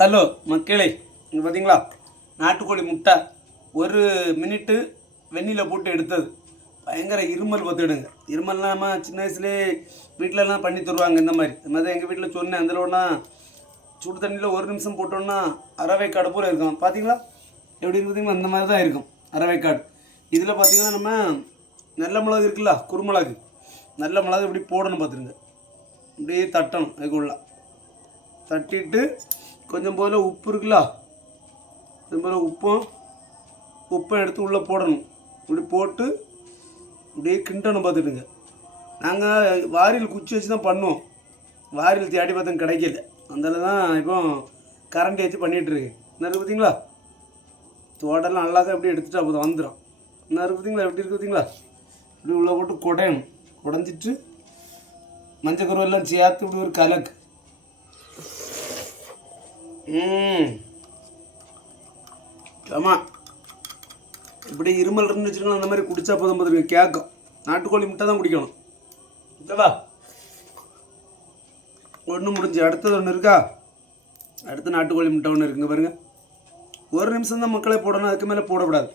Hello மக்களே, இங்கே பார்த்தீங்களா நாட்டுக்கோழி முட்டை 1 மினிட்டு வெந்நில போட்டு எடுத்தது. பயங்கர இருமல் பார்த்துடுங்க. இருமல்லாம் நம்ம சின்ன வயசுலேயே வீட்டிலலாம் பண்ணி தருவாங்க. இந்த மாதிரி தான் எங்கள் வீட்டில் சொன்னேன். அதில்னா சுடு தண்ணியில் 1 நிமிஷம் போட்டோன்னா அரவைக்காடு பூரா இருக்கும். பார்த்தீங்களா எப்படி இருக்குதுங்களா? அந்த மாதிரி தான் இருக்கும் அரவைக்காடு. இதில் பார்த்தீங்கன்னா நம்ம நல்ல மிளகு இருக்குல்ல, குறுமிளகு, நல்ல மிளகு இப்படி போடணும். பார்த்துருங்க, இப்படியே தட்டணும். அதுக்குள்ள தட்டிட்டு கொஞ்சம் போல் உப்பு இருக்குல்ல, இது போல் உப்பை எடுத்து உள்ளே போடணும். இப்படி போட்டு இப்படியே கிண்டணும். பார்த்துட்டுங்க, நாங்கள் வாரியில் குச்சி வச்சு தான் பண்ணுவோம். வாரியில் தேடி பார்த்தோம், கிடைக்கல. அதில் தான் இப்போ கரண்டி வச்சு பண்ணிகிட்ருக்கு. என்ன பார்த்தீங்களா, தோட்டெல்லாம் நல்லா தான் எப்படி எடுத்துகிட்டு அப்போ வந்துடும். என்ன பார்த்தீங்களா, எப்படி இருக்குது பார்த்தீங்களா? இப்படி உள்ளே போட்டு குடையணும். குடஞ்சிட்டு மஞ்சள் கருவெல்லாம் சேர்த்து இப்படி ஒரு கலக்கு. ஆமாம், இப்படி இருமல் இருந்து வச்சுருக்கலாம். அந்த மாதிரி குடித்தா போதும். பார்த்துருக்கு, கேட்கும். நாட்டுக்கோழி முட்டை தான் குடிக்கணும். ஓகேவா? ஒன்று முடிஞ்சு, அடுத்தது ஒன்று இருக்கா? அடுத்து நாட்டுக்கோழி முட்டை ஒன்று இருக்குங்க. பாருங்கள், 1 நிமிஷம் தான் மக்களே போடணும், அதுக்கு மேலே போடக்கூடாது.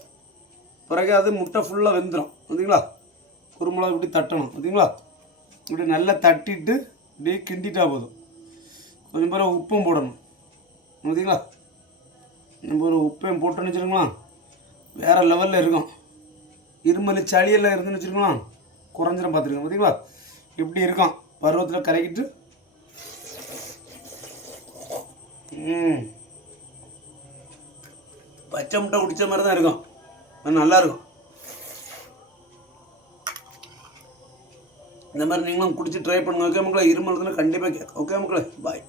பிறகு அது முட்டை ஃபுல்லாக வெந்துடும். பார்த்தீங்களா? குறுமிளகு இப்படி தட்டணும். பார்த்தீங்களா? இப்படி நல்லா தட்டிட்டு இப்படியே கிண்டிட்டா போதும். கொஞ்சம் பேர் உப்பும் போடணும். பார்த்தீங்களா? நம்ம ஒரு உப்பையும் போட்டோன்னு வச்சுருங்களா, வேறு லெவலில் இருக்கும். இருமல் சளியெல்லாம் இருக்குதுன்னு வச்சுருங்களா, குறைஞ்சிரும். பார்த்துருக்கோம். பார்த்தீங்களா? இப்படி இருக்கும். பருவத்தில் கலக்கிட்டு பச்சை முட்டை குடித்த மாதிரி தான் இருக்கும். நல்லாயிருக்கும். இந்த மாதிரி நீங்களும் குடிச்சு ட்ரை பண்ணுங்க. ஓகே மக்களே? இருமல் இருக்குன்னு கண்டிப்பாக கேட்கும். ஓகே மக்களே? பாய்.